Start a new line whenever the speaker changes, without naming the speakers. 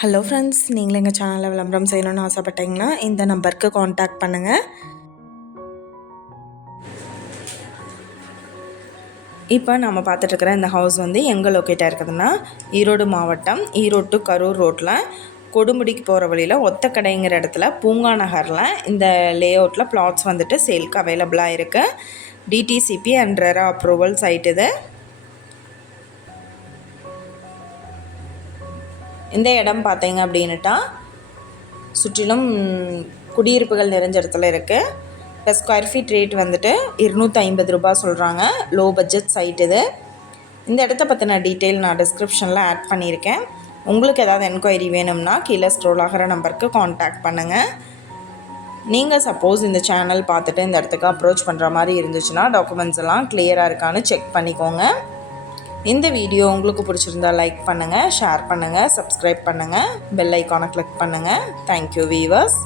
Hello friends நீங்களும் எங்கள் சேனலில் விளம்பரம் செய்யணும்னு ஆசைப்பட்டீங்கன்னா இந்த நம்பருக்கு காண்டாக்ட் பண்ணுங்கள் இப்போ நம்ம பார்த்துட்ருக்குற இந்த ஹவுஸ் வந்து எங்கே லொக்கேட்டாக இருக்குதுன்னா ஈரோடு மாவட்டம் ஈரோடு டு கரூர் ரோட்டில் கொடுமுடிக்கு போகிற வழியில் ஒத்தக்கடைங்கிற இடத்துல பூங்கா நகரில் இந்த லே அவுட்டில் பிளாட்ஸ் வந்துட்டு சேல்க்கு அவைலபிளாக இருக்குது D T C P and RERA approval site இது. இந்த இடம் பார்த்தீங்க அப்படின்னுட்டா சுற்றிலும் குடியிருப்புகள் நிறைஞ்ச இடத்துல இருக்குது இப்போ ஸ்கொயர் ஃபீட் ரேட் வந்துட்டு இருநூற்றி ஐம்பது ரூபா சொல்கிறாங்க லோ பட்ஜெட் சைட் இது. இந்த இடத்த பற்றின டீட்டெயில் நான் டிஸ்கிரிப்ஷனில் ஆட் பண்ணியிருக்கேன். உங்களுக்கு ஏதாவது என்கொயரி வேணும்னா கீழே ஸ்க்ரோல் ஆகிற நம்பருக்கு காண்டாக்ட் பண்ணுங்கள் நீங்கள் சப்போஸ் இந்த சேனல் பார்த்துட்டு இந்த இடத்துக்கு அப்ரோச் பண்ணுற மாதிரி இருந்துச்சுன்னா டாக்குமெண்ட்ஸ் எல்லாம் கிளியராக இருக்கான்னு செக் பண்ணிக்கோங்க. இந்த வீடியோ உங்களுக்கு பிடிச்சிருந்தா லைக் பண்ணுங்கள் ஷேர் பண்ணுங்கள் சப்ஸ்கிரைப் பண்ணுங்கள் பெல் ஐக்கானை கிளிக் பண்ணுங்கள் தேங்க்யூ வீவர்ஸ்